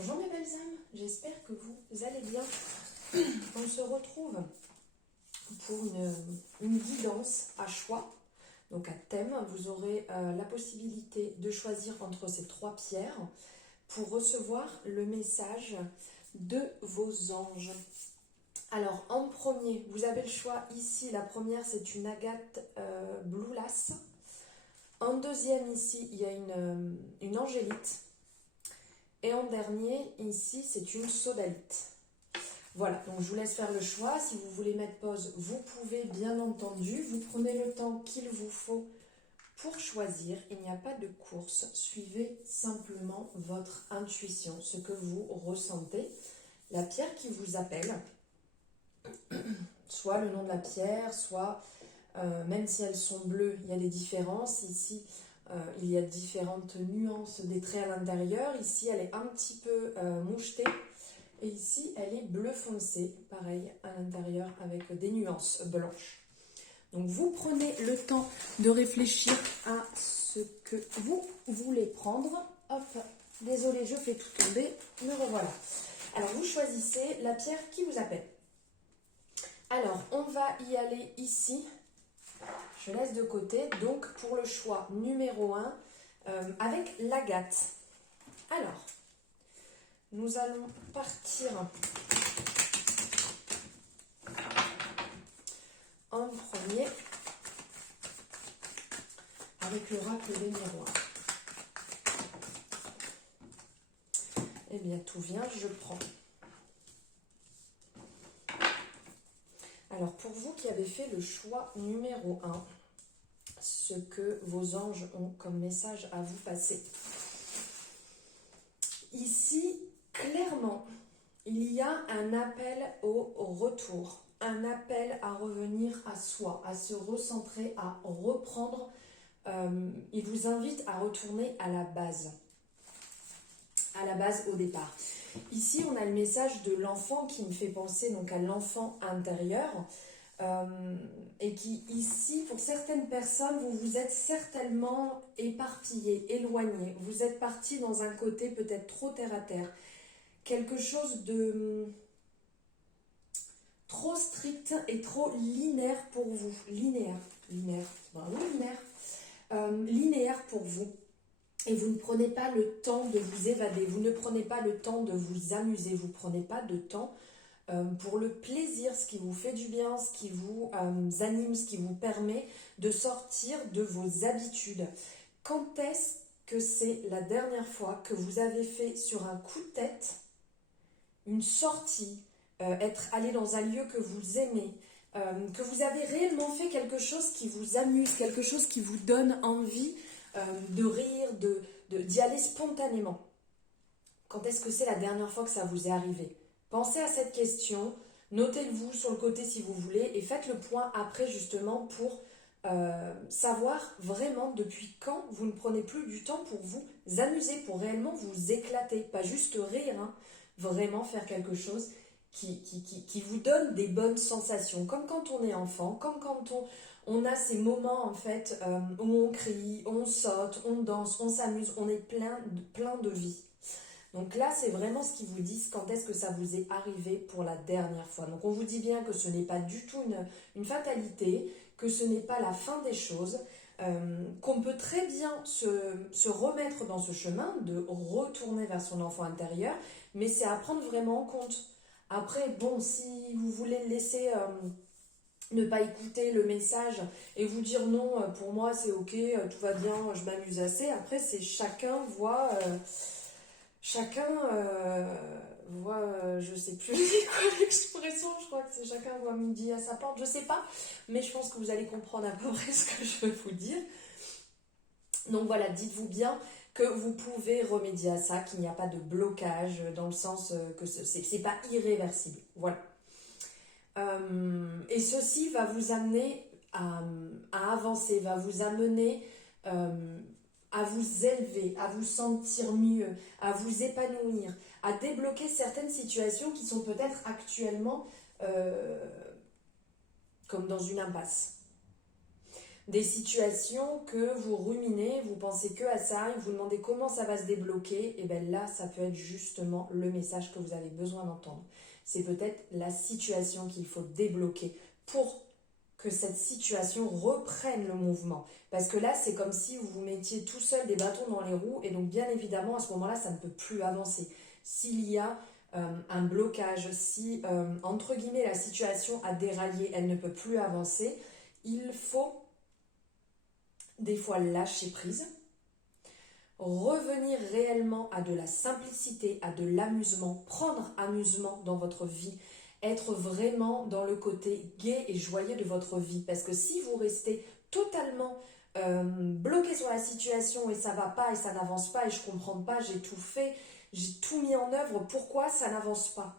Bonjour mes belles âmes, j'espère que vous allez bien. On se retrouve pour une guidance à choix, donc à thème. Vous aurez la possibilité de choisir entre ces trois pierres pour recevoir le message de vos anges. Alors en premier, vous avez le choix ici. La première, c'est une agate Blue Lace. En deuxième, ici, il y a une angélite. Et en dernier, ici, c'est une sodalite. Voilà, donc je vous laisse faire le choix. Si vous voulez mettre pause, vous pouvez, bien entendu. Vous prenez le temps qu'il vous faut pour choisir. Il n'y a pas de course. Suivez simplement votre intuition, ce que vous ressentez. La pierre qui vous appelle, soit le nom de la pierre, soit, même si elles sont bleues, il y a des différences. Ici, il y a différentes nuances des traits à l'intérieur. Ici, elle est un petit peu mouchetée. Et ici, elle est bleu foncé, pareil, à l'intérieur, avec des nuances blanches. Donc, vous prenez le temps de réfléchir à ce que vous voulez prendre. Hop, désolée, je fais tout tomber. Me revoilà. Alors, vous choisissez la pierre qui vous appelle. Alors, on va y aller ici. Je laisse de côté. Donc, pour le choix numéro 1, avec l'agate. Alors, nous allons partir en premier avec l'oracle des miroirs. Eh bien, tout vient, je prends. Alors, pour vous qui avez fait le choix numéro 1, ce que vos anges ont comme message à vous passer. Ici, clairement, il y a un appel au retour, un appel à revenir à soi, à se recentrer, à reprendre. Il vous invite à retourner à la base au départ. Ici, on a le message de l'enfant qui me fait penser donc à l'enfant intérieur et qui, ici, pour certaines personnes, vous vous êtes certainement éparpillé, éloigné. Vous êtes parti dans un côté peut-être trop terre à terre. Quelque chose de trop strict et trop linéaire pour vous. Linéaire pour vous. Et vous ne prenez pas le temps de vous évader, vous ne prenez pas le temps de vous amuser, vous ne prenez pas de temps pour le plaisir, ce qui vous fait du bien, ce qui vous anime, ce qui vous permet de sortir de vos habitudes. Quand est-ce que c'est la dernière fois que vous avez fait sur un coup de tête une sortie, être allé dans un lieu que vous aimez, que vous avez réellement fait quelque chose qui vous amuse, quelque chose qui vous donne envie de rire, d'y aller spontanément. Quand est-ce que c'est la dernière fois que ça vous est arrivé? Pensez à cette question, notez-le-vous sur le côté si vous voulez et faites le point après justement pour savoir vraiment depuis quand vous ne prenez plus du temps pour vous amuser, pour réellement vous éclater, pas juste rire, hein, vraiment faire quelque chose qui vous donne des bonnes sensations, comme quand on est enfant, comme quand on a ces moments en fait où on crie, on saute, on danse, on s'amuse, on est plein de vie. Donc là, c'est vraiment ce qu'ils vous disent quand est-ce que ça vous est arrivé pour la dernière fois. Donc on vous dit bien que ce n'est pas du tout une fatalité, que ce n'est pas la fin des choses, qu'on peut très bien se remettre dans ce chemin, de retourner vers son enfant intérieur, mais c'est à prendre vraiment en compte. Après, bon, si vous voulez le laisser ne pas écouter le message et vous dire non, pour moi c'est ok, tout va bien, je m'amuse assez, après c'est chacun voit... je sais plus quoi l'expression, je crois que c'est chacun voit midi à sa porte, je sais pas, mais je pense que vous allez comprendre à peu près ce que je veux vous dire. Donc voilà, dites-vous bien que vous pouvez remédier à ça, qu'il n'y a pas de blocage, dans le sens que c'est pas irréversible. Voilà. Et ceci va vous amener à avancer, va vous amener à vous élever, à vous sentir mieux, à vous épanouir, à débloquer certaines situations qui sont peut-être actuellement comme dans une impasse. des situations que vous ruminez, vous pensez que à ça, et vous demandez comment ça va se débloquer, et bien là, ça peut être justement le message que vous avez besoin d'entendre. C'est peut-être la situation qu'il faut débloquer pour que cette situation reprenne le mouvement. Parce que là, c'est comme si vous vous mettiez tout seul des bâtons dans les roues, et donc bien évidemment, à ce moment-là, ça ne peut plus avancer. S'il y a un blocage, si, entre guillemets, la situation a déraillé, elle ne peut plus avancer, il faut des fois lâcher prise, revenir réellement à de la simplicité, à de l'amusement, prendre amusement dans votre vie, être vraiment dans le côté gai et joyeux de votre vie. Parce que si vous restez totalement bloqué sur la situation et ça va pas et ça n'avance pas et je comprends pas, j'ai tout fait, j'ai tout mis en œuvre, pourquoi ça n'avance pas?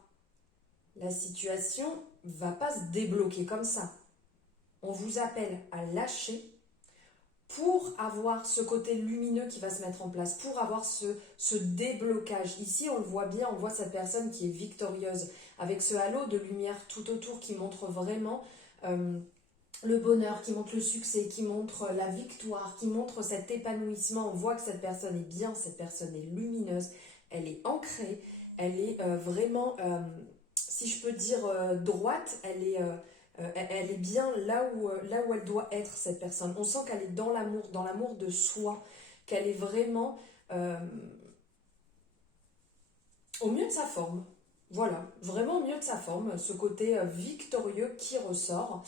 La situation va pas se débloquer comme ça. On vous appelle à lâcher pour avoir ce côté lumineux qui va se mettre en place, pour avoir ce déblocage. Ici, on le voit bien, on voit cette personne qui est victorieuse, avec ce halo de lumière tout autour qui montre vraiment le bonheur, qui montre le succès, qui montre la victoire, qui montre cet épanouissement. On voit que cette personne est bien, cette personne est lumineuse, elle est ancrée, elle est vraiment, si je peux dire, droite, elle est bien là où elle doit être, cette personne. On sent qu'elle est dans l'amour de soi, qu'elle est vraiment au mieux de sa forme. Voilà, vraiment au mieux de sa forme, ce côté victorieux qui ressort.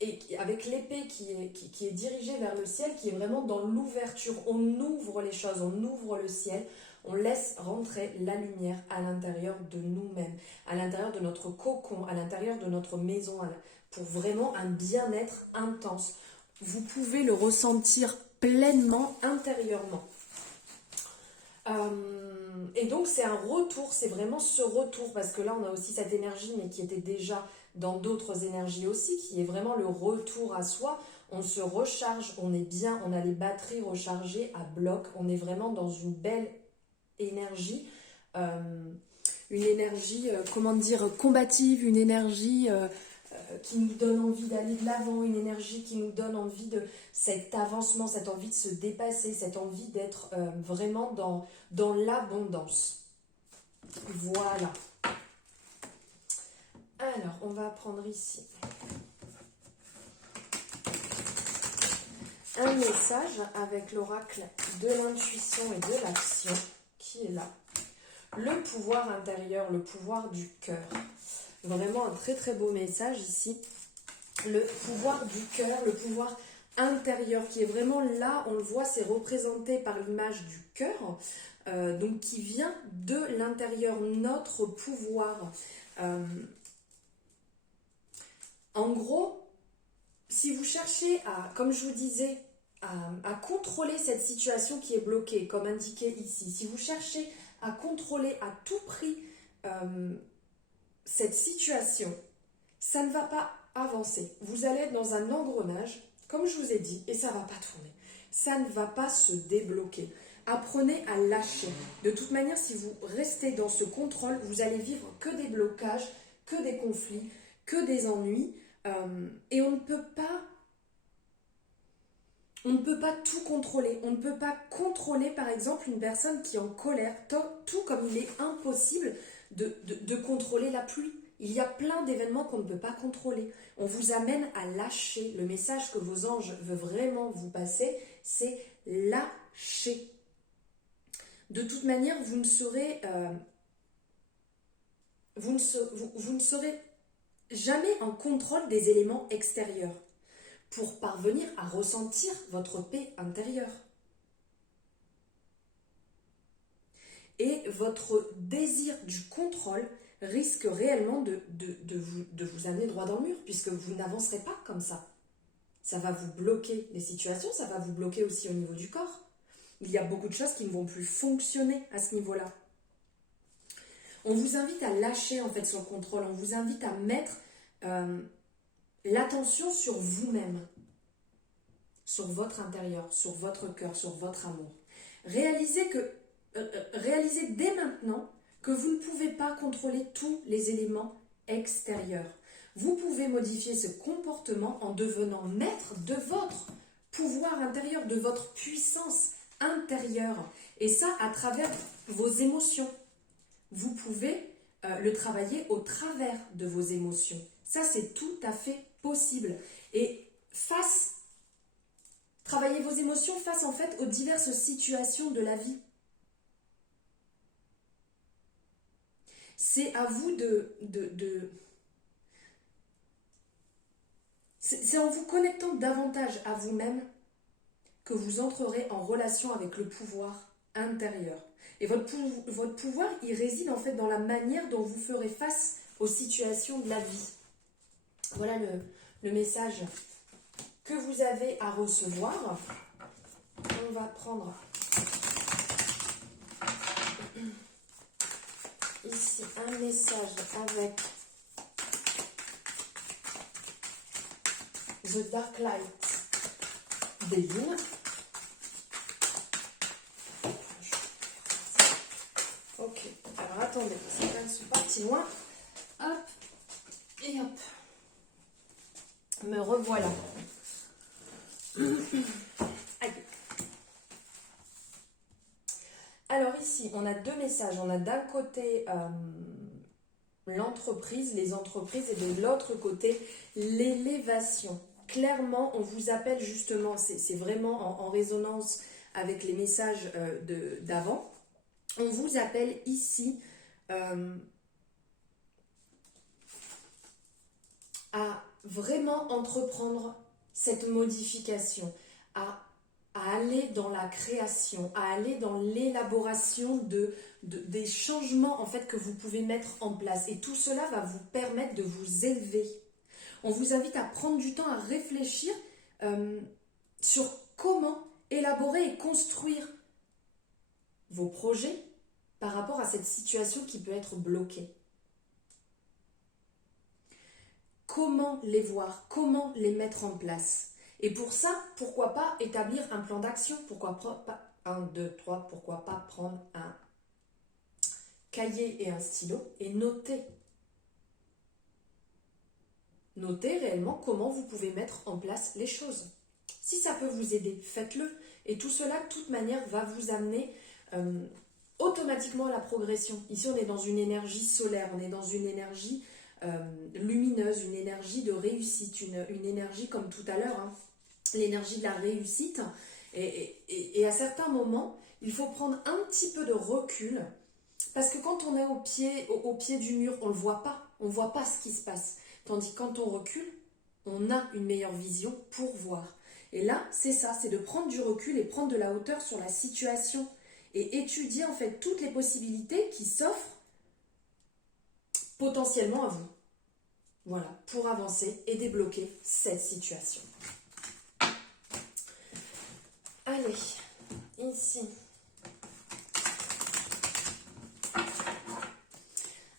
Et avec l'épée qui est dirigée vers le ciel, qui est vraiment dans l'ouverture. On ouvre les choses, on ouvre le ciel, on laisse rentrer la lumière à l'intérieur de nous-mêmes, à l'intérieur de notre cocon, à l'intérieur de notre maison, pour vraiment un bien-être intense. Vous pouvez le ressentir pleinement intérieurement. Et donc c'est un retour, c'est vraiment ce retour, parce que là on a aussi cette énergie, mais qui était déjà dans d'autres énergies aussi, qui est vraiment le retour à soi. On se recharge, on est bien, on a les batteries rechargées à bloc, on est vraiment dans une belle énergie, une énergie, comment dire, combative, une énergie qui nous donne envie d'aller de l'avant, une énergie qui nous donne envie de cet avancement, cette envie de se dépasser, cette envie d'être vraiment dans l'abondance. Voilà. Alors, on va prendre ici un message avec l'oracle de l'intuition et de l'action qui est là. Le pouvoir intérieur, le pouvoir du cœur. Vraiment un très très beau message ici. Le pouvoir du cœur, le pouvoir intérieur qui est vraiment là, on le voit, c'est représenté par l'image du cœur, donc qui vient de l'intérieur, notre pouvoir. En gros, si vous cherchez à, comme je vous disais, à contrôler cette situation qui est bloquée, comme indiqué ici, si vous cherchez à contrôler à tout prix cette situation, ça ne va pas avancer. Vous allez être dans un engrenage, comme je vous ai dit, et ça ne va pas tourner. Ça ne va pas se débloquer. Apprenez à lâcher. De toute manière, si vous restez dans ce contrôle, vous allez vivre que des blocages, que des conflits, que des ennuis, et on ne peut pas tout contrôler. On ne peut pas contrôler, par exemple, une personne qui est en colère, tout comme il est impossible de contrôler la pluie. Il y a plein d'événements qu'on ne peut pas contrôler. On vous amène à lâcher. Le message que vos anges veulent vraiment vous passer, c'est lâcher. De toute manière, vous ne serez jamais en contrôle des éléments extérieurs pour parvenir à ressentir votre paix intérieure. Et votre désir du contrôle risque réellement de vous amener droit dans le mur, puisque vous n'avancerez pas comme ça. Ça va vous bloquer les situations, ça va vous bloquer aussi au niveau du corps. Il y a beaucoup de choses qui ne vont plus fonctionner à ce niveau-là. On vous invite à lâcher en fait son contrôle, on vous invite à mettre l'attention sur vous-même, sur votre intérieur, sur votre cœur, sur votre amour. Réalisez dès maintenant que vous ne pouvez pas contrôler tous les éléments extérieurs. Vous pouvez modifier ce comportement en devenant maître de votre pouvoir intérieur, de votre puissance intérieure. Et ça, à travers vos émotions. Vous pouvez le travailler au travers de vos émotions. Ça, c'est tout à fait possible. Et travaillez vos émotions face en fait aux diverses situations de la vie. C'est à vous c'est en vous connectant davantage à vous-même que vous entrerez en relation avec le pouvoir intérieur. Et votre pouvoir, il réside en fait dans la manière dont vous ferez face aux situations de la vie. Voilà le message que vous avez à recevoir. On va prendre ici un message avec The Dark Light des lunes. Ok, alors attendez, c'est quand même parti loin. Hop, et hop. Me revoilà. Aïe. Alors ici, on a deux messages. On a d'un côté l'entreprise, les entreprises, et de l'autre côté l'élévation. Clairement, on vous appelle justement, c'est vraiment en résonance avec les messages d'avant. On vous appelle ici à vraiment entreprendre cette modification, à aller dans la création, à aller dans l'élaboration des changements en fait que vous pouvez mettre en place. Et tout cela va vous permettre de vous élever. On vous invite à prendre du temps à réfléchir sur comment élaborer et construire vos projets par rapport à cette situation qui peut être bloquée. Comment les voir, comment les mettre en place. Et pour ça, pourquoi pas établir un plan d'action, pourquoi pas 1, 2, 3, pourquoi pas prendre un cahier et un stylo et noter. Notez réellement comment vous pouvez mettre en place les choses. Si ça peut vous aider, faites-le. Et tout cela, de toute manière, va vous amener automatiquement à la progression. Ici, on est dans une énergie solaire, on est dans une énergie lumineuse, une énergie de réussite, une énergie comme tout à l'heure, hein, l'énergie de la réussite. Et à certains moments, il faut prendre un petit peu de recul, parce que quand on est au pied du mur, on ne le voit pas, on ne voit pas ce qui se passe. Tandis que quand on recule, on a une meilleure vision pour voir. Et là, c'est ça, c'est de prendre du recul et prendre de la hauteur sur la situation et étudier en fait toutes les possibilités qui s'offrent potentiellement à vous. Voilà, pour avancer et débloquer cette situation. Allez, ici,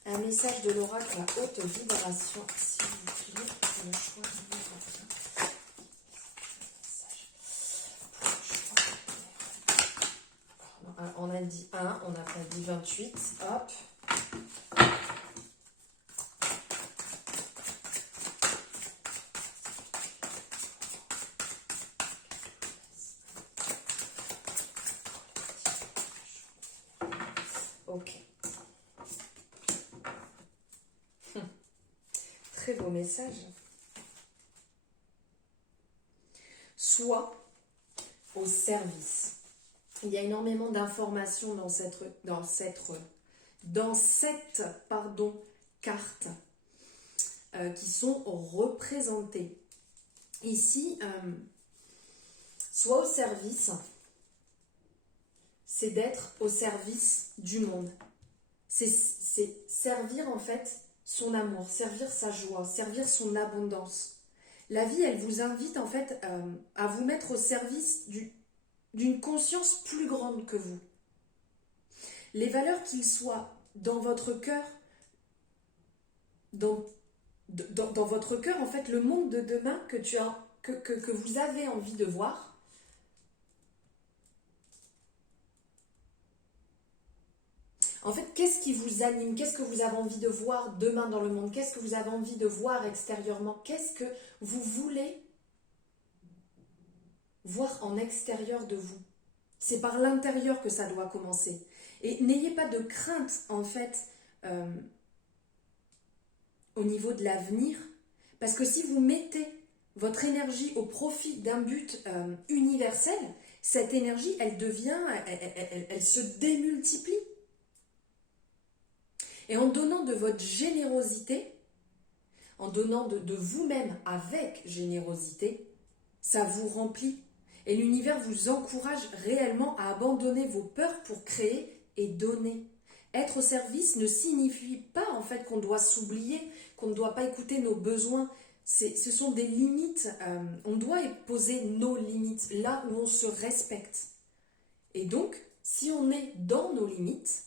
un message de l'oracle à haute vibration, s'il vous plaît, pour le choix de l'oracle. On a dit 1, on n'a pas dit 28, hop. Ok. Très beau message. Sois au service. Il y a énormément d'informations dans cette carte qui sont représentées. Ici, sois au service, c'est d'être au service du monde. C'est servir en fait son amour, servir sa joie, servir son abondance. La vie, elle vous invite en fait à vous mettre au service d'une conscience plus grande que vous. Les valeurs qu'ils soient dans votre cœur, dans votre cœur, en fait, le monde de demain que vous avez envie de voir, En fait, qu'est-ce qui vous anime? Qu'est-ce que vous avez envie de voir demain dans le monde? Qu'est-ce que vous avez envie de voir extérieurement? Qu'est-ce que vous voulez voir en extérieur de vous? C'est par l'intérieur que ça doit commencer. Et n'ayez pas de crainte, en fait, au niveau de l'avenir, parce que si vous mettez votre énergie au profit d'un but universel, cette énergie, elle devient, elle se démultiplie. Et en donnant de votre générosité, en donnant de vous-même avec générosité, ça vous remplit. Et l'univers vous encourage réellement à abandonner vos peurs pour créer et donner. Être au service ne signifie pas en fait qu'on doit s'oublier, qu'on ne doit pas écouter nos besoins. Ce sont des limites. On doit poser nos limites là où on se respecte. Et donc, si on est dans nos limites,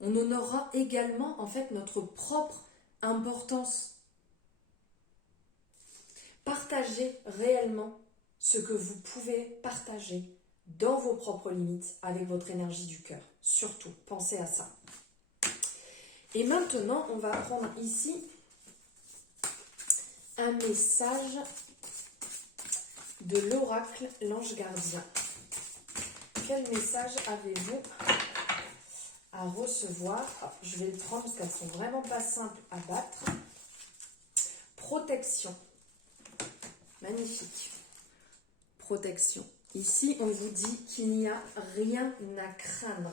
on honorera également en fait notre propre importance. Partagez réellement ce que vous pouvez partager dans vos propres limites avec votre énergie du cœur. Surtout, pensez à ça. Et maintenant, on va prendre ici un message de l'oracle, l'ange gardien. Quel message avez-vous à recevoir? Je vais le prendre parce qu'elles sont vraiment pas simples à battre. Protection. Magnifique. Protection. Ici, on vous dit qu'il n'y a rien à craindre,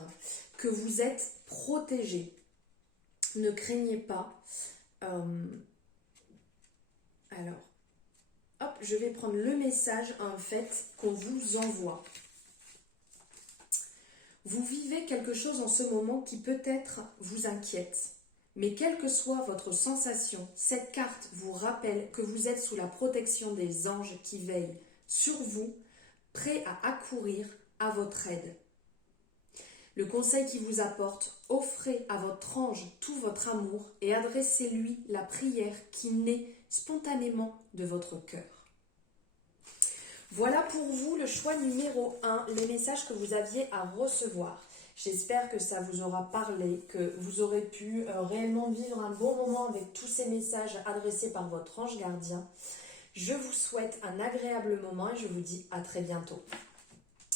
que vous êtes protégé. Ne craignez pas. Alors, hop, je vais prendre le message en fait qu'on vous envoie. Vous vivez quelque chose en ce moment qui peut-être vous inquiète. Mais quelle que soit votre sensation, cette carte vous rappelle que vous êtes sous la protection des anges qui veillent sur vous, prêts à accourir à votre aide. Le conseil qui vous apporte, offrez à votre ange tout votre amour et adressez-lui la prière qui naît spontanément de votre cœur. Voilà pour vous le choix numéro 1, les messages que vous aviez à recevoir. J'espère que ça vous aura parlé, que vous aurez pu réellement vivre un bon moment avec tous ces messages adressés par votre ange gardien. Je vous souhaite un agréable moment et je vous dis à très bientôt.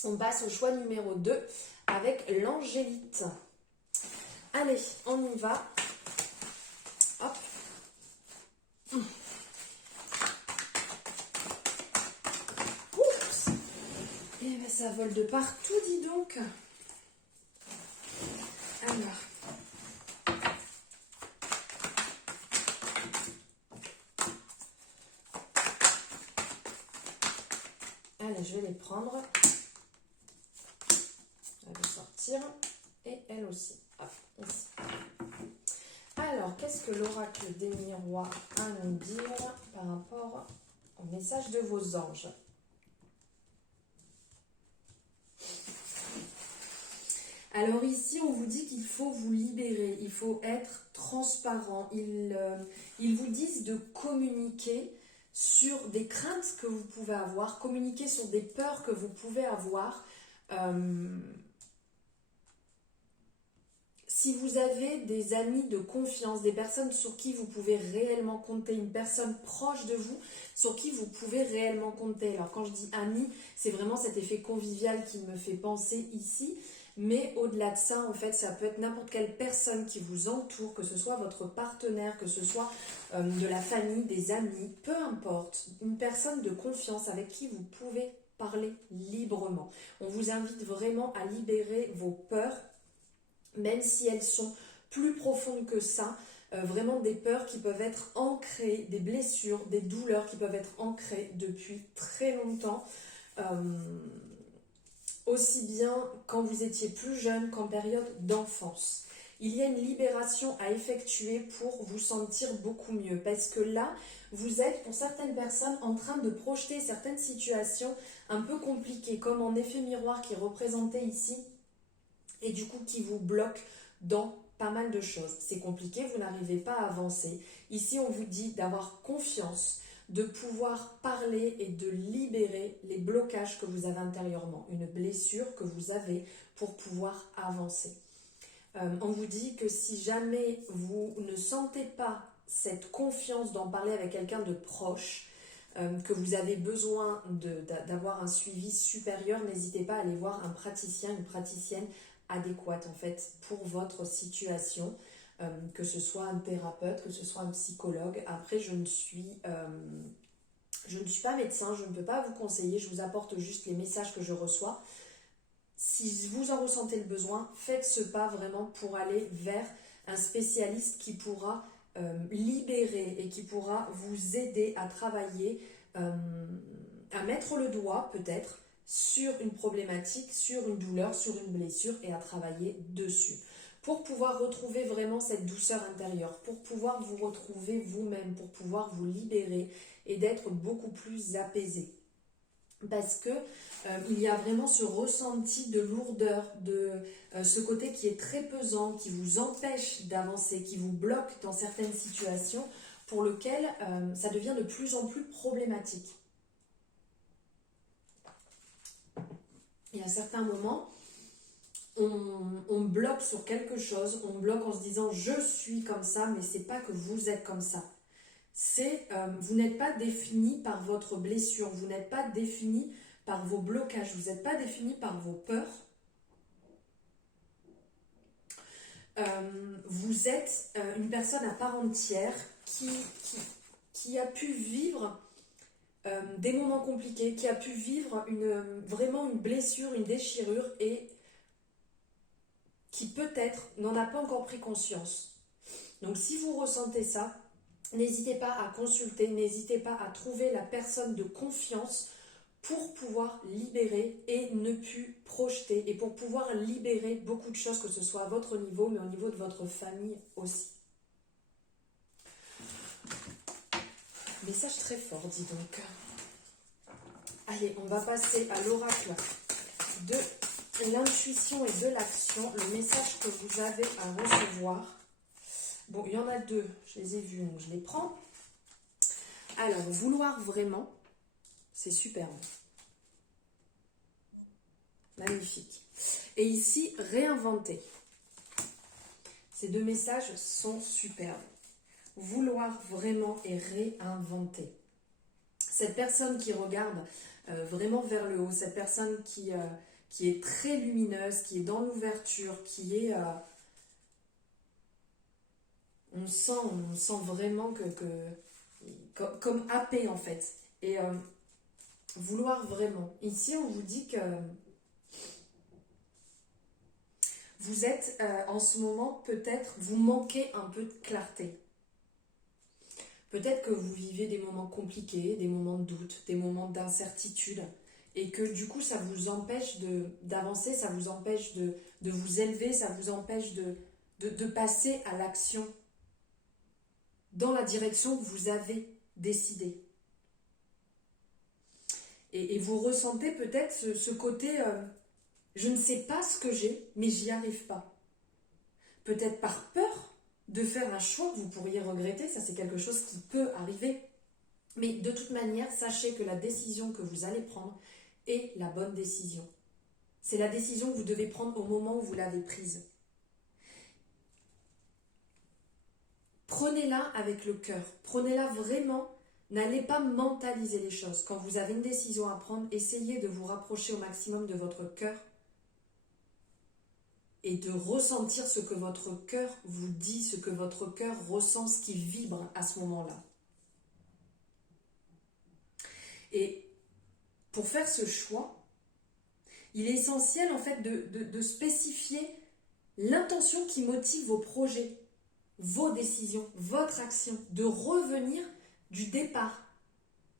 On passe au choix numéro 2 avec l'angélite. Allez, on y va. Hop. Oups. Et bien ça vole de partout, dis donc. Alors. Allez, je vais les prendre. Elle va sortir. Et elle aussi. Hop, ici. Alors, qu'est-ce que l'oracle des miroirs a à nous dire par rapport au message de vos anges? Alors ici, on vous dit qu'il faut vous libérer, il faut être transparent. Ils vous disent de communiquer sur des craintes que vous pouvez avoir, communiquer sur des peurs que vous pouvez avoir. Si vous avez des amis de confiance, des personnes sur qui vous pouvez réellement compter, une personne proche de vous sur qui vous pouvez réellement compter. Alors quand je dis amis, c'est vraiment cet effet convivial qui me fait penser ici. Mais au-delà de ça, en fait, ça peut être n'importe quelle personne qui vous entoure, que ce soit votre partenaire, que ce soit de la famille, des amis, peu importe, une personne de confiance avec qui vous pouvez parler librement. On vous invite vraiment à libérer vos peurs, même si elles sont plus profondes que ça, vraiment des peurs qui peuvent être ancrées, des blessures, des douleurs qui peuvent être ancrées depuis très longtemps. Aussi bien quand vous étiez plus jeune qu'en période d'enfance. Il y a une libération à effectuer pour vous sentir beaucoup mieux. Parce que là, vous êtes pour certaines personnes en train de projeter certaines situations un peu compliquées, comme en effet miroir qui est représenté ici, et du coup qui vous bloque dans pas mal de choses. C'est compliqué, vous n'arrivez pas à avancer. Ici, on vous dit d'avoir confiance, de pouvoir parler et de libérer les blocages que vous avez intérieurement, une blessure que vous avez pour pouvoir avancer. On vous dit que si jamais vous ne sentez pas cette confiance d'en parler avec quelqu'un de proche, que vous avez besoin d'avoir un suivi supérieur, n'hésitez pas à aller voir un praticien, une praticienne adéquate en fait pour votre situation, que ce soit un thérapeute, que ce soit un psychologue. Après, je ne suis pas médecin, je ne peux pas vous conseiller, je vous apporte juste les messages que je reçois. Si vous en ressentez le besoin, faites ce pas vraiment pour aller vers un spécialiste qui pourra libérer et qui pourra vous aider à travailler, à mettre le doigt peut-être sur une problématique, sur une douleur, sur une blessure et à travailler dessus. Pour pouvoir retrouver vraiment cette douceur intérieure, pour pouvoir vous retrouver vous-même, pour pouvoir vous libérer et d'être beaucoup plus apaisé. Parce que il y a vraiment ce ressenti de lourdeur, de ce côté qui est très pesant, qui vous empêche d'avancer, qui vous bloque dans certaines situations, pour lequel ça devient de plus en plus problématique. Et à certains moments, on bloque sur quelque chose, on bloque en se disant je suis comme ça, mais c'est pas que vous êtes comme ça. Vous n'êtes pas défini par votre blessure, vous n'êtes pas défini par vos blocages, vous n'êtes pas défini par vos peurs. Vous êtes une personne à part entière qui a pu vivre des moments compliqués, qui a pu vivre vraiment une blessure, une déchirure et qui peut-être n'en a pas encore pris conscience. Donc si vous ressentez ça, n'hésitez pas à consulter, n'hésitez pas à trouver la personne de confiance pour pouvoir libérer et ne plus projeter et pour pouvoir libérer beaucoup de choses, que ce soit à votre niveau, mais au niveau de votre famille aussi. Message très fort, dis donc. Allez, on va passer à l'oracle de l'intuition et de l'action, le message que vous avez à recevoir. Bon, il y en a deux, je les ai vus, donc je les prends. Alors, vouloir vraiment, c'est superbe. Magnifique. Et ici, réinventer. Ces deux messages sont superbes. Vouloir vraiment et réinventer. Cette personne qui regarde vraiment vers le haut, cette personne qui est très lumineuse, qui est dans l'ouverture, qui est... on sent vraiment comme happé en fait. Et vouloir vraiment. Ici, on vous dit que vous êtes en ce moment, peut-être, vous manquez un peu de clarté. Peut-être que vous vivez des moments compliqués, des moments de doute, des moments d'incertitude, et que du coup, ça vous empêche d'avancer, ça vous empêche de vous élever, ça vous empêche de passer à l'action dans la direction que vous avez décidé. Et vous ressentez peut-être ce côté, je ne sais pas ce que j'ai, mais j'y arrive pas. Peut-être par peur de faire un choix que vous pourriez regretter, ça c'est quelque chose qui peut arriver. Mais de toute manière, sachez que la décision que vous allez prendre est la bonne décision. C'est la décision que vous devez prendre au moment où vous l'avez prise. Prenez-la avec le cœur, prenez-la vraiment, n'allez pas mentaliser les choses. Quand vous avez une décision à prendre, essayez de vous rapprocher au maximum de votre cœur et de ressentir ce que votre cœur vous dit, ce que votre cœur ressent, ce qui vibre à ce moment-là. Et pour faire ce choix, il est essentiel en fait de spécifier l'intention qui motive vos projets, vos décisions, votre action, de revenir du départ,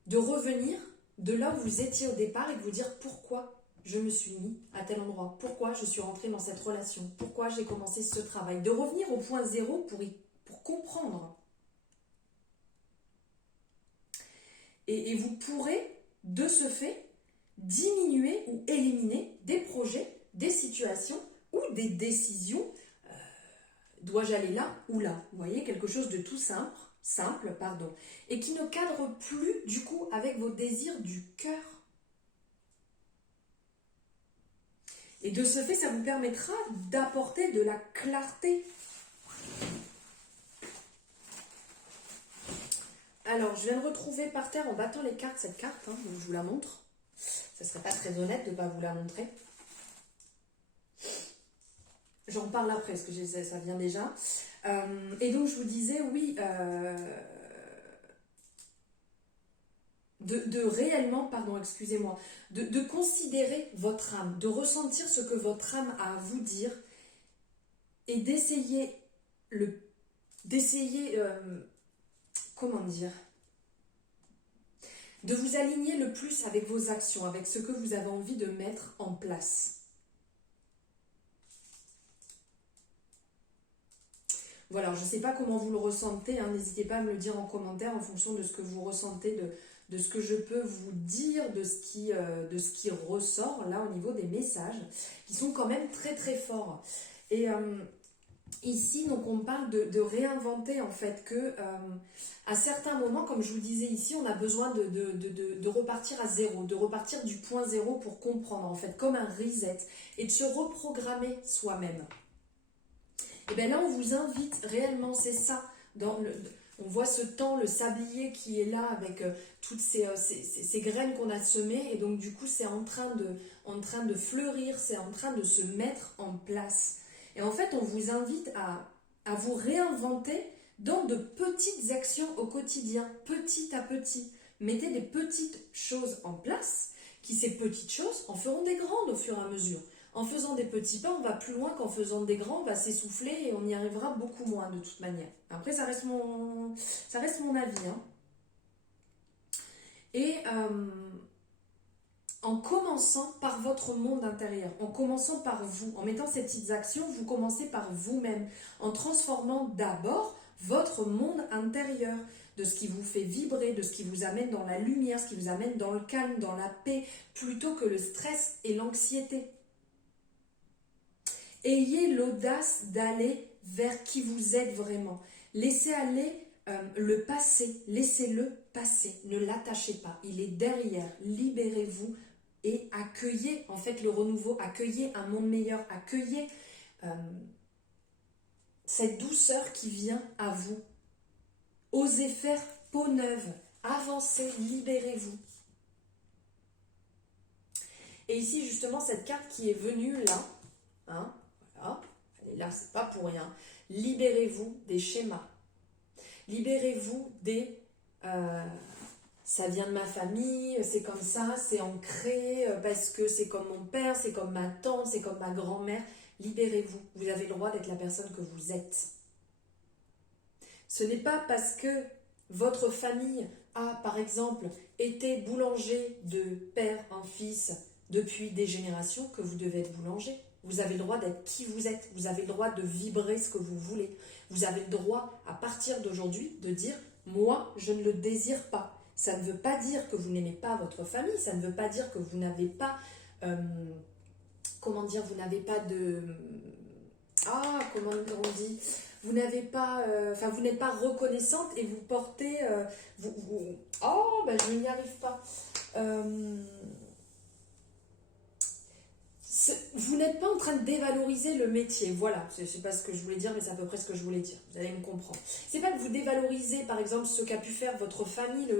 de revenir de là où vous étiez au départ et de vous dire pourquoi je me suis mis à tel endroit, pourquoi je suis rentrée dans cette relation, pourquoi j'ai commencé ce travail, de revenir au point zéro pour comprendre. Et vous pourrez, de ce fait, diminuer ou éliminer des projets, des situations ou des décisions. Dois-je aller là ou là? Vous voyez, quelque chose de tout simple, et qui ne cadre plus du coup avec vos désirs du cœur. Et de ce fait, ça vous permettra d'apporter de la clarté. Alors, je viens de retrouver par terre en battant les cartes cette carte, hein, donc je vous la montre. Ça serait pas très honnête de ne pas vous la montrer. J'en parle après, parce que ça vient déjà. Et donc, je vous disais, oui, de réellement, pardon, excusez-moi, de considérer votre âme, de ressentir ce que votre âme a à vous dire et d'essayer, comment dire, de vous aligner le plus avec vos actions, avec ce que vous avez envie de mettre en place. Voilà, je ne sais pas comment vous le ressentez, hein, n'hésitez pas à me le dire en commentaire en fonction de ce que vous ressentez, de ce que je peux vous dire, de ce qui ressort là au niveau des messages, qui sont quand même très très forts. Et ici, donc on parle de réinventer en fait que à certains moments, comme je vous disais ici, on a besoin de repartir à zéro, de repartir du point zéro pour comprendre en fait, comme un reset, et de se reprogrammer soi-même. Et bien là, on vous invite réellement, c'est ça, on voit ce temps, le sablier qui est là avec toutes ces graines qu'on a semées, et donc du coup, c'est en train de fleurir, c'est en train de se mettre en place. Et en fait, on vous invite à vous réinventer dans de petites actions au quotidien, petit à petit. Mettez des petites choses en place, qui ces petites choses en feront des grandes au fur et à mesure. En faisant des petits pas, on va plus loin qu'en faisant des grands, on va s'essouffler et on y arrivera beaucoup moins de toute manière. Après, ça reste mon avis. Hein. Et en commençant par votre monde intérieur, en commençant par vous, en mettant ces petites actions, vous commencez par vous-même, en transformant d'abord votre monde intérieur, de ce qui vous fait vibrer, de ce qui vous amène dans la lumière, ce qui vous amène dans le calme, dans la paix, plutôt que le stress et l'anxiété. Ayez l'audace d'aller vers qui vous êtes vraiment. Laissez aller le passé, laissez-le passer, ne l'attachez pas, il est derrière, libérez-vous et accueillez en fait le renouveau, accueillez un monde meilleur, accueillez cette douceur qui vient à vous. Osez faire peau neuve, avancez, libérez-vous. Et ici justement cette carte qui est venue là, hein, voilà, elle est là, c'est pas pour rien. Libérez-vous des schémas. Libérez-vous des ça vient de ma famille, c'est comme ça, c'est ancré, parce que c'est comme mon père, c'est comme ma tante, c'est comme ma grand-mère. Libérez-vous. Vous avez le droit d'être la personne que vous êtes. Ce n'est pas parce que votre famille a, par exemple, été boulanger de père en fils depuis des générations que vous devez être boulanger. Vous avez le droit d'être qui vous êtes. Vous avez le droit de vibrer ce que vous voulez. Vous avez le droit, à partir d'aujourd'hui, de dire « moi, je ne le désire pas ». Ça ne veut pas dire que vous n'aimez pas votre famille. Ça ne veut pas dire que vous n'avez pas... comment dire, vous n'avez pas de... Ah, comment on dit, vous n'avez pas... Enfin, vous n'êtes pas reconnaissante et vous portez... oh, ben je n'y arrive pas. Vous n'êtes pas en train de dévaloriser le métier, voilà, c'est pas ce que je voulais dire, mais c'est à peu près ce que je voulais dire, vous allez me comprendre. C'est pas que vous dévalorisez, par exemple, ce qu'a pu faire votre famille,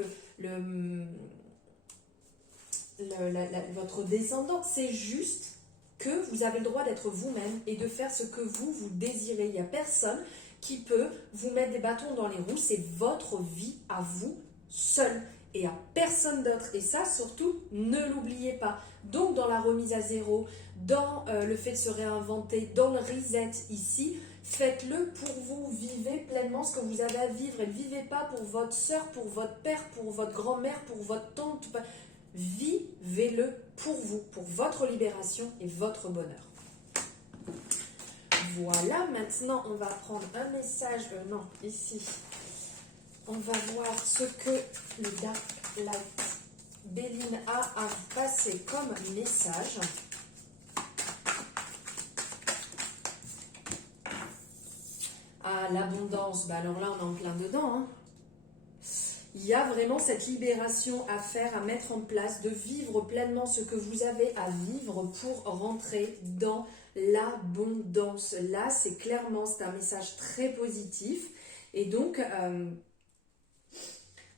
votre descendant, c'est juste que vous avez le droit d'être vous-même et de faire ce que vous désirez. Il n'y a personne qui peut vous mettre des bâtons dans les roues, c'est votre vie à vous seul et à personne d'autre. Et ça, surtout, ne l'oubliez pas. Donc, dans la remise à zéro, dans le fait de se réinventer, dans le reset ici, faites-le pour vous, vivez pleinement ce que vous avez à vivre et ne vivez pas pour votre soeur, pour votre père, pour votre grand-mère, pour votre tante. Vivez-le pour vous, pour votre libération et votre bonheur. Voilà, maintenant on va prendre un message, non, ici. On va voir ce que le Dark Light Béline a à passer comme message. Ah, l'abondance, bah alors là on est en plein dedans. Hein. Il y a vraiment cette libération à faire, à mettre en place, de vivre pleinement ce que vous avez à vivre pour rentrer dans l'abondance. Là, c'est clairement, c'est un message très positif. Et donc,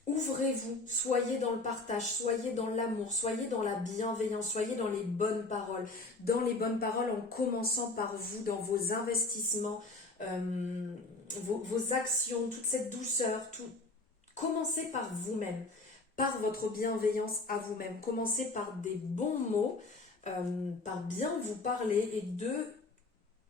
ouvrez-vous, soyez dans le partage, soyez dans l'amour, soyez dans la bienveillance, soyez dans les bonnes paroles. Dans les bonnes paroles en commençant par vous, dans vos investissements, vos actions, toute cette douceur, tout. Commencez par vous-même, par votre bienveillance à vous-même. Commencez par des bons mots, par bien vous parler et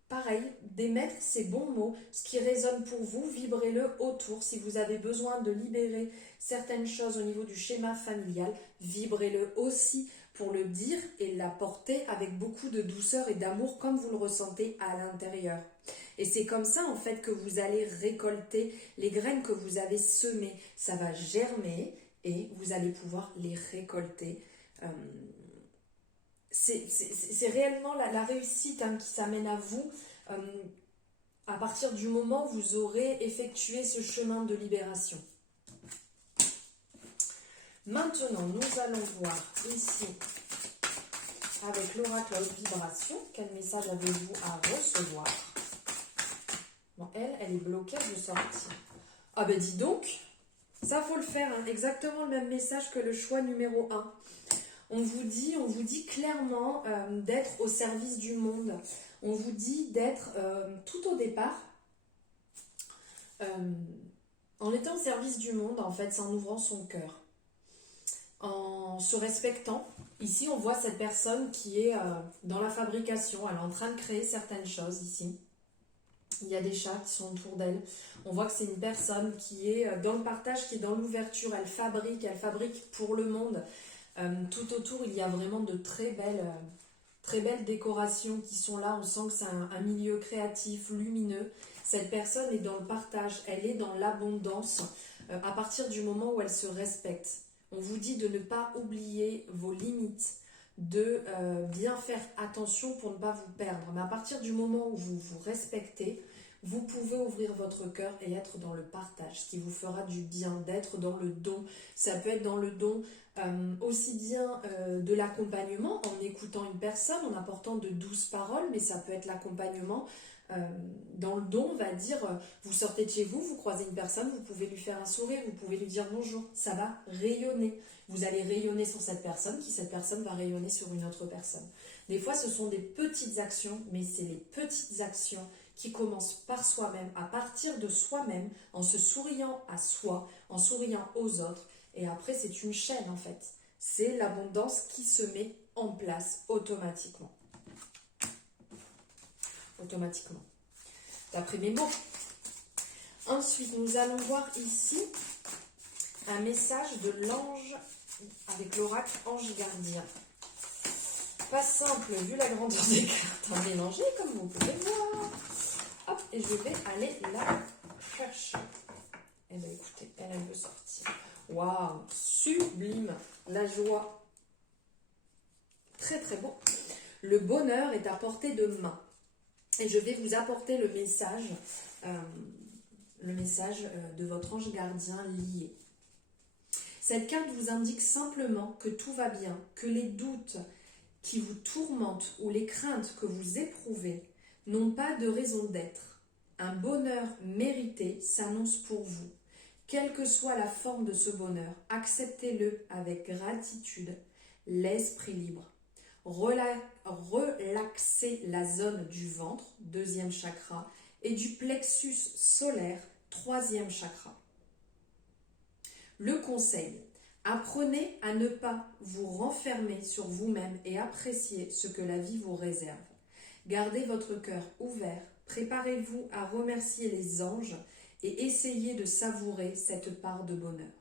pareil, d'émettre ces bons mots, ce qui résonne pour vous, vibrez-le autour. Si vous avez besoin de libérer certaines choses au niveau du schéma familial, vibrez-le aussi pour le dire et l'apporter avec beaucoup de douceur et d'amour comme vous le ressentez à l'intérieur. Et c'est comme ça en fait que vous allez récolter les graines que vous avez semées. Ça va germer et vous allez pouvoir les récolter. C'est réellement la réussite qui s'amène à vous à partir du moment où vous aurez effectué ce chemin de libération. Maintenant, nous allons voir ici, avec l'oracle haute vibration, quel message avez-vous à recevoir? Bon, elle est bloquée de sortir. Ah ben dis donc, ça faut le faire, hein. Exactement le même message que le choix numéro 1. On vous dit clairement d'être au service du monde. On vous dit d'être tout au départ, en étant au service du monde, en fait, c'est en ouvrant son cœur. En se respectant. Ici, on voit cette personne qui est dans la fabrication. Elle est en train de créer certaines choses ici. Il y a des chats qui sont autour d'elle. On voit que c'est une personne qui est dans le partage, qui est dans l'ouverture. Elle fabrique pour le monde. Tout autour, il y a vraiment de très belles décorations qui sont là. On sent que c'est un milieu créatif, lumineux. Cette personne est dans le partage, elle est dans l'abondance à partir du moment où elle se respecte. On vous dit de ne pas oublier vos limites, de bien faire attention pour ne pas vous perdre. Mais à partir du moment où vous vous respectez, vous pouvez ouvrir votre cœur et être dans le partage, ce qui vous fera du bien, d'être dans le don. Ça peut être dans le don aussi bien de l'accompagnement, en écoutant une personne, en apportant de douces paroles, mais ça peut être l'accompagnement dans le don, on va dire, vous sortez de chez vous, vous croisez une personne, vous pouvez lui faire un sourire, vous pouvez lui dire bonjour, ça va rayonner. Vous allez rayonner sur cette personne, qui cette personne va rayonner sur une autre personne. Des fois, ce sont des petites actions, mais c'est les petites actions qui commencent par soi-même, à partir de soi-même, en se souriant à soi, en souriant aux autres. Et après, c'est une chaîne en fait. C'est l'abondance qui se met en place automatiquement. D'après mes mots. Ensuite, nous allons voir ici un message de l'ange avec l'oracle ange gardien. Pas simple vu la grandeur des cartes à mélanger, comme vous pouvez voir. Hop, et je vais aller la chercher. Eh bien, écoutez, elle veut sortir. Waouh, sublime, la joie. Très très beau. Le bonheur est à portée de main. Et je vais vous apporter le message de votre ange gardien lié. Cette carte vous indique simplement que tout va bien, que les doutes qui vous tourmentent ou les craintes que vous éprouvez n'ont pas de raison d'être. Un bonheur mérité s'annonce pour vous. Quelle que soit la forme de ce bonheur, acceptez-le avec gratitude, l'esprit libre. Relaxez la zone du ventre, 2e chakra, et du plexus solaire, 3e chakra. Le conseil, apprenez à ne pas vous renfermer sur vous-même et apprécier ce que la vie vous réserve. Gardez votre cœur ouvert, préparez-vous à remercier les anges et essayez de savourer cette part de bonheur.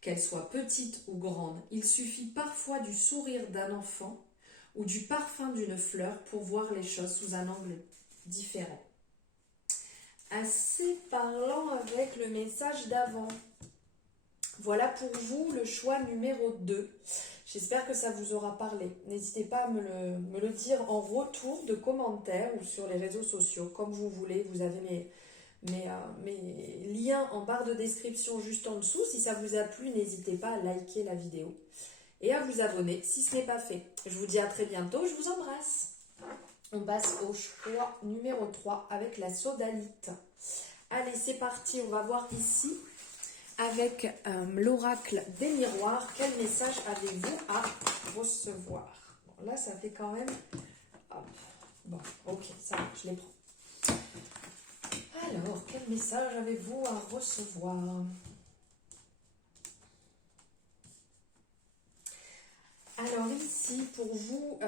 Qu'elle soit petite ou grande, il suffit parfois du sourire d'un enfant ou du parfum d'une fleur pour voir les choses sous un angle différent. Assez parlant avec le message d'avant. Voilà pour vous le choix numéro 2. J'espère que ça vous aura parlé. N'hésitez pas à me le dire en retour de commentaires ou sur les réseaux sociaux, comme vous voulez. Vous avez mes liens en barre de description juste en dessous. Si ça vous a plu, n'hésitez pas à liker la vidéo et à vous abonner si ce n'est pas fait. Je vous dis à très bientôt, je vous embrasse. On passe au choix numéro 3 avec la sodalite. Allez, c'est parti, on va voir ici avec l'oracle des miroirs. Quel message avez-vous à recevoir? Bon, là, ça fait quand même... Hop. Bon, ok, ça va, je les prends. Alors, quel message avez-vous à recevoir? Alors ici, pour vous,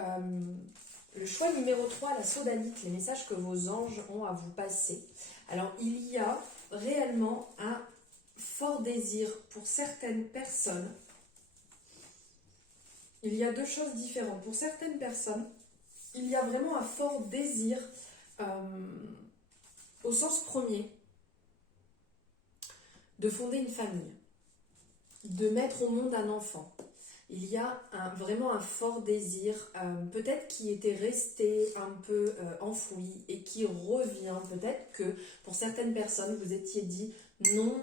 le choix numéro 3, la sodalite, les messages que vos anges ont à vous passer. Alors, il y a réellement un fort désir pour certaines personnes. Il y a deux choses différentes. Pour certaines personnes, il y a vraiment un fort désir au sens premier de fonder une famille, de mettre au monde un enfant. Il y a vraiment un fort désir, peut-être qui était resté un peu enfoui et qui revient. Peut-être que pour certaines personnes, vous étiez dit non,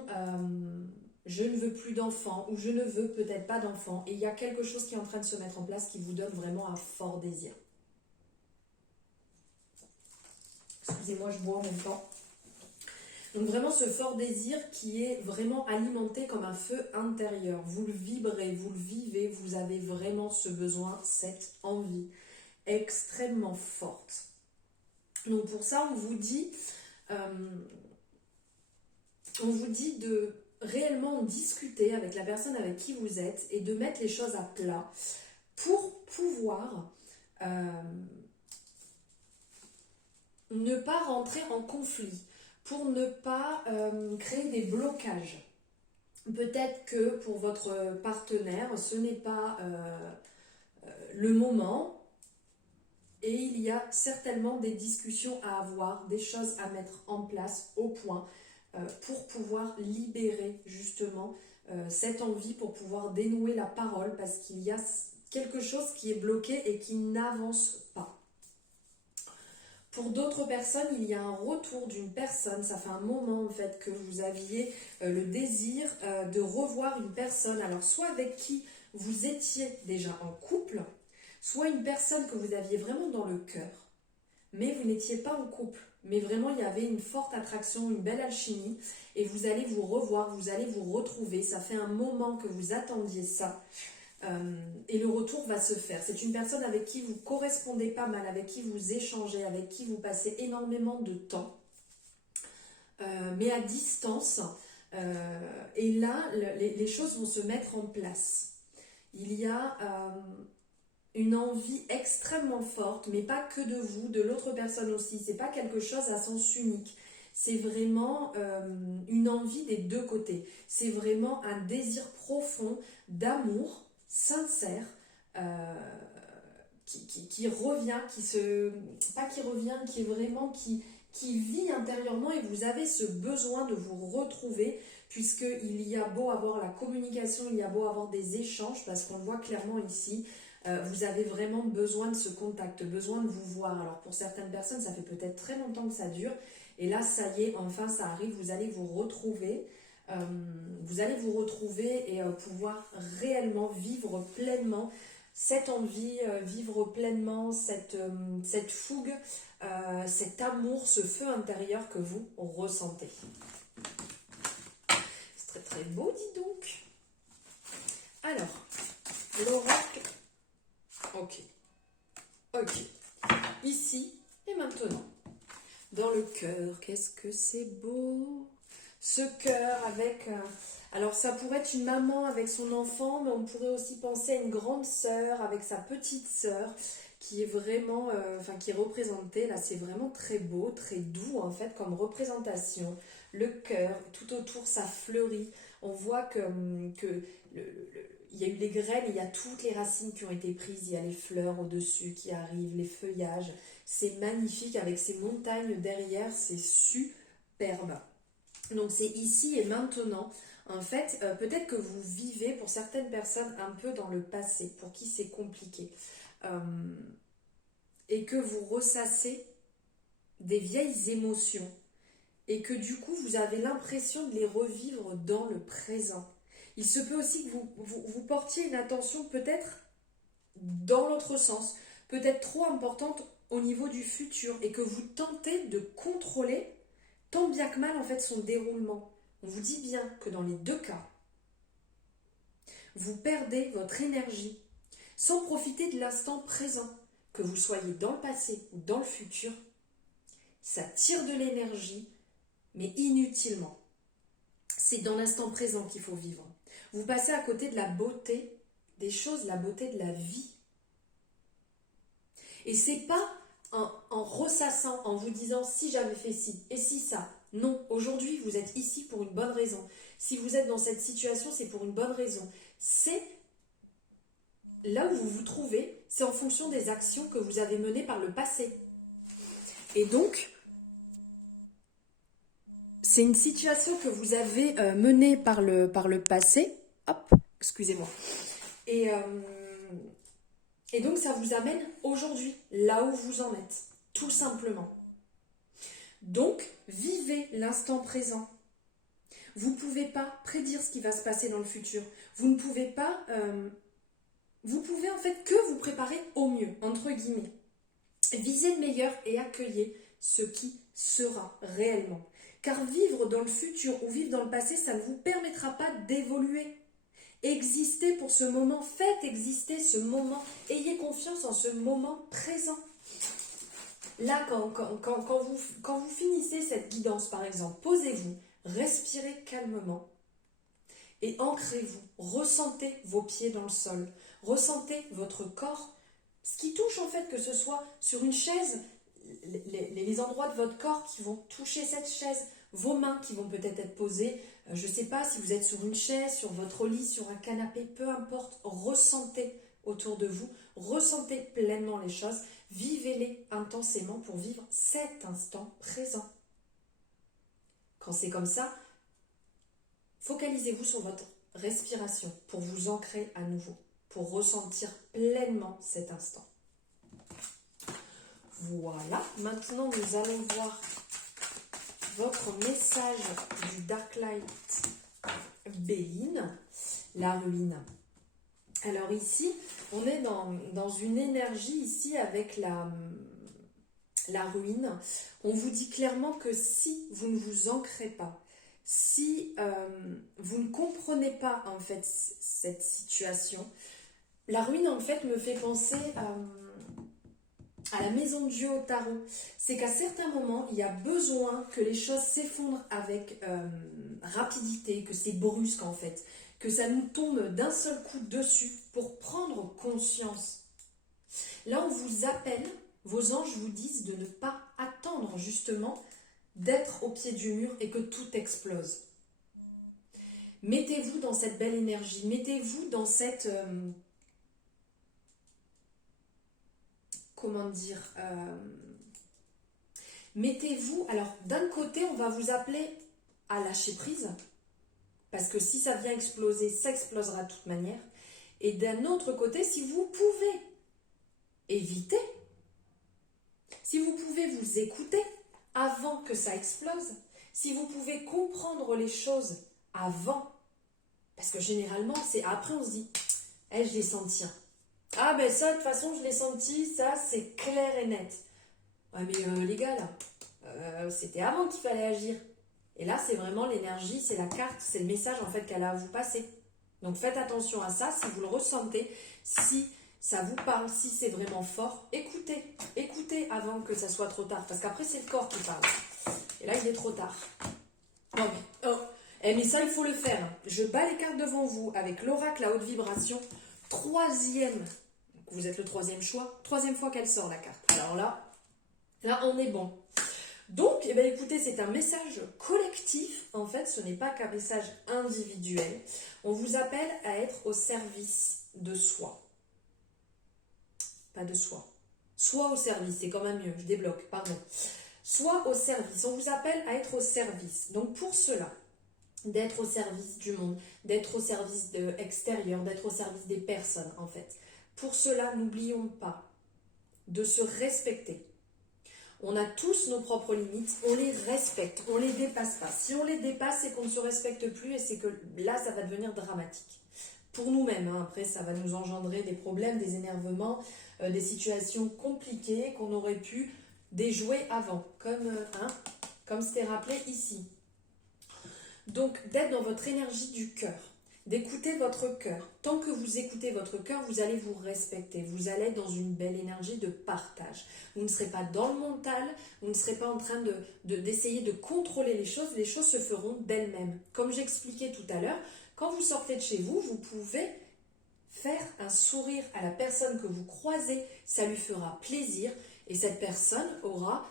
je ne veux plus d'enfants ou je ne veux peut-être pas d'enfants. Et il y a quelque chose qui est en train de se mettre en place qui vous donne vraiment un fort désir. Excusez-moi, je bois en même temps. Donc vraiment ce fort désir qui est vraiment alimenté comme un feu intérieur. Vous le vibrez, vous le vivez, vous avez vraiment ce besoin, cette envie extrêmement forte. Donc pour ça, on vous dit de réellement discuter avec la personne avec qui vous êtes et de mettre les choses à plat pour pouvoir ne pas rentrer en conflit, pour ne pas créer des blocages. Peut-être que pour votre partenaire, ce n'est pas le moment et il y a certainement des discussions à avoir, des choses à mettre en place au point pour pouvoir libérer justement cette envie, pour pouvoir dénouer la parole parce qu'il y a quelque chose qui est bloqué et qui n'avance pas. Pour d'autres personnes, il y a un retour d'une personne. Ça fait un moment en fait que vous aviez le désir de revoir une personne. Alors soit avec qui vous étiez déjà en couple, soit une personne que vous aviez vraiment dans le cœur, mais vous n'étiez pas en couple. Mais vraiment, il y avait une forte attraction, une belle alchimie, et vous allez vous revoir, vous allez vous retrouver. Ça fait un moment que vous attendiez ça. Et le retour va se faire. C'est une personne avec qui vous correspondez pas mal, avec qui vous échangez, avec qui vous passez énormément de temps, mais à distance. Et là, les choses vont se mettre en place. Il y a une envie extrêmement forte, mais pas que de vous, de l'autre personne aussi. C'est pas quelque chose à sens unique. C'est vraiment une envie des deux côtés. C'est vraiment un désir profond d'amour sincère, qui revient, qui est vraiment, qui vit intérieurement, et vous avez ce besoin de vous retrouver, puisqu'il y a beau avoir la communication, il y a beau avoir des échanges, parce qu'on le voit clairement ici, vous avez vraiment besoin de ce contact, besoin de vous voir. Alors pour certaines personnes, ça fait peut-être très longtemps que ça dure, et là, ça y est, enfin ça arrive, vous allez vous retrouver. Et pouvoir réellement vivre pleinement cette envie, vivre pleinement cette fougue, cet amour, ce feu intérieur que vous ressentez. C'est très très beau, dis donc. Alors, l'oracle. Ok. Ici et maintenant. Dans le cœur, qu'est-ce que c'est beau. Ce cœur avec... alors ça pourrait être une maman avec son enfant, mais on pourrait aussi penser à une grande sœur avec sa petite sœur qui est vraiment... qui est représentée. Là, c'est vraiment très beau, très doux en fait comme représentation. Le cœur, tout autour, ça fleurit. On voit que il y a eu les graines, il y a toutes les racines qui ont été prises, il y a les fleurs au-dessus qui arrivent, les feuillages. C'est magnifique avec ces montagnes derrière, c'est superbe. Donc c'est ici et maintenant. En fait, peut-être que vous vivez pour certaines personnes un peu dans le passé, pour qui c'est compliqué. Et que vous ressassez des vieilles émotions. et que du coup, vous avez l'impression de les revivre dans le présent. Il se peut aussi que vous portiez une attention peut-être dans l'autre sens, peut-être trop importante au niveau du futur, et que vous tentez de contrôler tant bien que mal en fait son déroulement. On vous dit bien que dans les deux cas, vous perdez votre énergie sans profiter de l'instant présent. Que vous soyez dans le passé ou dans le futur, ça tire de l'énergie, mais inutilement. C'est dans l'instant présent qu'il faut vivre. Vous passez à côté de la beauté des choses, la beauté de la vie. Et c'est pas en ressassant, en vous disant si j'avais fait ci et si ça. Non, aujourd'hui vous êtes ici pour une bonne raison. Si vous êtes dans cette situation, c'est pour une bonne raison. C'est là où vous vous trouvez, c'est en fonction des actions que vous avez menées par le passé. Et donc, c'est une situation que vous avez menée par le passé. Hop, excusez-moi. Et donc, ça vous amène aujourd'hui, là où vous en êtes, tout simplement. Donc, vivez l'instant présent. Vous ne pouvez pas prédire ce qui va se passer dans le futur. Vous ne pouvez pas... vous pouvez en fait que vous préparer au mieux, entre guillemets. Visez le meilleur et accueillez ce qui sera réellement. Car vivre dans le futur ou vivre dans le passé, ça ne vous permettra pas d'évoluer. Existez pour ce moment, faites exister ce moment, ayez confiance en ce moment présent. Là, quand vous finissez cette guidance, par exemple, posez-vous, respirez calmement et ancrez-vous, ressentez vos pieds dans le sol, ressentez votre corps, ce qui touche en fait, que ce soit sur une chaise, les endroits de votre corps qui vont toucher cette chaise, vos mains qui vont peut-être être posées, je ne sais pas si vous êtes sur une chaise, sur votre lit, sur un canapé, peu importe, ressentez autour de vous, ressentez pleinement les choses, vivez-les intensément pour vivre cet instant présent. Quand c'est comme ça, focalisez-vous sur votre respiration pour vous ancrer à nouveau, pour ressentir pleinement cet instant. Voilà, maintenant nous allons voir votre message du Dark Light Being, la ruine. Alors ici, on est dans une énergie ici avec la ruine. On vous dit clairement que si vous ne vous ancrez pas, si vous ne comprenez pas en fait cette situation, la ruine en fait me fait penser à la maison de Dieu au tarot. C'est qu'à certains moments, il y a besoin que les choses s'effondrent avec rapidité, que c'est brusque en fait, que ça nous tombe d'un seul coup dessus pour prendre conscience. Là, on vous appelle, vos anges vous disent de ne pas attendre justement d'être au pied du mur et que tout explose. Mettez-vous dans cette belle énergie, mettez-vous dans cette... comment dire, mettez-vous, alors d'un côté on va vous appeler à lâcher prise, parce que si ça vient exploser, ça explosera de toute manière, et d'un autre côté, si vous pouvez éviter, si vous pouvez vous écouter avant que ça explose, si vous pouvez comprendre les choses avant, parce que généralement c'est après on se dit, je l'ai senti. Ah ben ça, de toute façon, je l'ai senti, ça, c'est clair et net. Ouais, mais les gars, là, c'était avant qu'il fallait agir. Et là, c'est vraiment l'énergie, c'est la carte, c'est le message, en fait, qu'elle a à vous passer. Donc, faites attention à ça, si vous le ressentez, si ça vous parle, si c'est vraiment fort, écoutez. Écoutez avant que ça soit trop tard, parce qu'après, c'est le corps qui parle. Et là, il est trop tard. Mais ça, il faut le faire. Je bats les cartes devant vous avec l'oracle à haute vibration. Troisième, vous êtes le troisième choix, troisième fois qu'elle sort la carte. Alors là on est bon. Donc, écoutez, c'est un message collectif. En fait, ce n'est pas qu'un message individuel. On vous appelle à être au service de soi. Pas de soi. Soit au service, c'est quand même mieux, je débloque, pardon. Soit au service, on vous appelle à être au service. Donc pour cela, d'être au service du monde, d'être au service extérieur, d'être au service des personnes en fait. Pour cela, n'oublions pas de se respecter. On a tous nos propres limites, on les respecte, on les dépasse pas. Si on les dépasse, c'est qu'on ne se respecte plus et c'est que là, ça va devenir dramatique. Pour nous-mêmes, hein. Après, ça va nous engendrer des problèmes, des énervements, des situations compliquées qu'on aurait pu déjouer avant, comme c'était rappelé ici. Donc, d'être dans votre énergie du cœur, d'écouter votre cœur. Tant que vous écoutez votre cœur, vous allez vous respecter. Vous allez être dans une belle énergie de partage. Vous ne serez pas dans le mental, vous ne serez pas en train d'essayer de contrôler les choses se feront d'elles-mêmes. Comme j'expliquais tout à l'heure, quand vous sortez de chez vous, vous pouvez faire un sourire à la personne que vous croisez, ça lui fera plaisir et cette personne aura...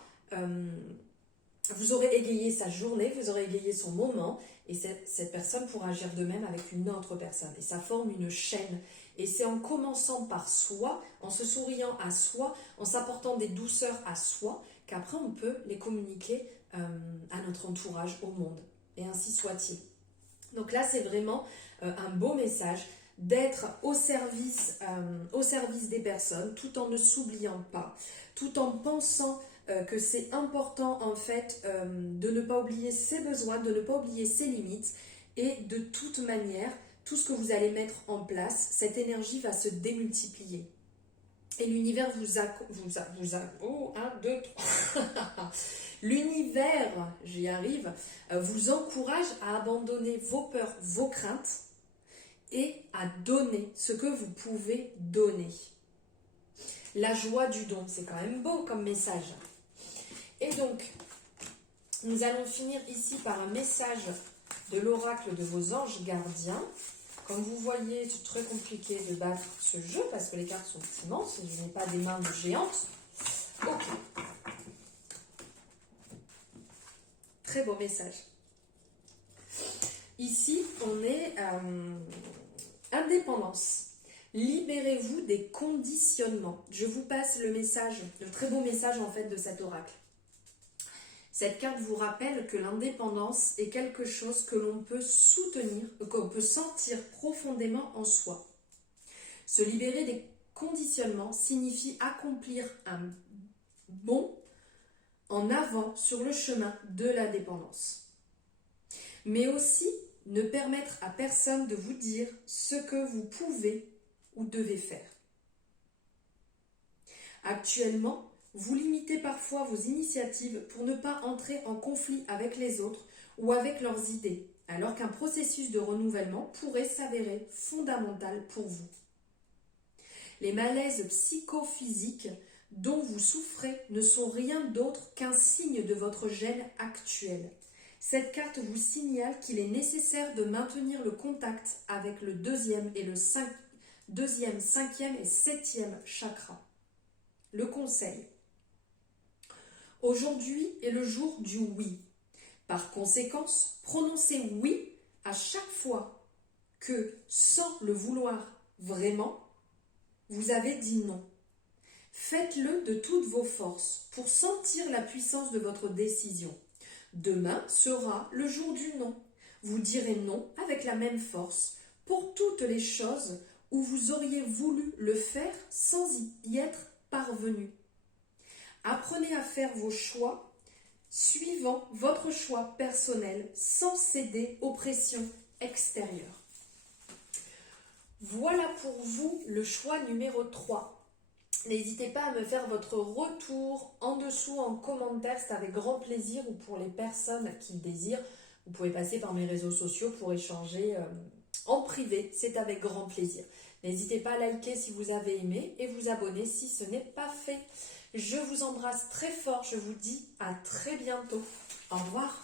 vous aurez égayé sa journée, vous aurez égayé son moment et cette personne pourra agir de même avec une autre personne. Et ça forme une chaîne. Et c'est en commençant par soi, en se souriant à soi, en s'apportant des douceurs à soi, qu'après on peut les communiquer à notre entourage, au monde. Et ainsi soit-il. Donc là, c'est vraiment un beau message d'être au service des personnes, tout en ne s'oubliant pas, tout en pensant que c'est important en fait de ne pas oublier ses besoins, de ne pas oublier ses limites et de toute manière, tout ce que vous allez mettre en place, cette énergie va se démultiplier. Et l'univers oh, 1, 2, 3. L'univers, j'y arrive, vous encourage à abandonner vos peurs, vos craintes et à donner ce que vous pouvez donner. La joie du don, c'est quand même beau comme message. Et donc, nous allons finir ici par un message de l'oracle de vos anges gardiens. Comme vous voyez, c'est très compliqué de battre ce jeu parce que les cartes sont immenses et je n'ai pas des mains géantes. Ok. Très beau message. Ici, on est indépendance. Libérez-vous des conditionnements. Je vous passe le message, le très beau message en fait de cet oracle. Cette carte vous rappelle que l'indépendance est quelque chose que l'on peut soutenir, qu'on peut sentir profondément en soi. Se libérer des conditionnements signifie accomplir un bond en avant sur le chemin de l'indépendance. Mais aussi ne permettre à personne de vous dire ce que vous pouvez ou devez faire. Actuellement, vous limitez parfois vos initiatives pour ne pas entrer en conflit avec les autres ou avec leurs idées, alors qu'un processus de renouvellement pourrait s'avérer fondamental pour vous. Les malaises psychophysiques dont vous souffrez ne sont rien d'autre qu'un signe de votre gène actuel. Cette carte vous signale qu'il est nécessaire de maintenir le contact avec le deuxième, cinquième et septième chakra. Le conseil. Aujourd'hui est le jour du oui. Par conséquent, prononcez oui à chaque fois que, sans le vouloir vraiment, vous avez dit non. Faites-le de toutes vos forces pour sentir la puissance de votre décision. Demain sera le jour du non. Vous direz non avec la même force pour toutes les choses où vous auriez voulu le faire sans y être parvenu. Apprenez à faire vos choix suivant votre choix personnel sans céder aux pressions extérieures. Voilà pour vous le choix numéro 3. N'hésitez pas à me faire votre retour en dessous en commentaire, c'est avec grand plaisir, ou pour les personnes qui le désirent, vous pouvez passer par mes réseaux sociaux pour échanger en privé, c'est avec grand plaisir. N'hésitez pas à liker si vous avez aimé et vous abonner si ce n'est pas fait. Je vous embrasse très fort, je vous dis à très bientôt. Au revoir.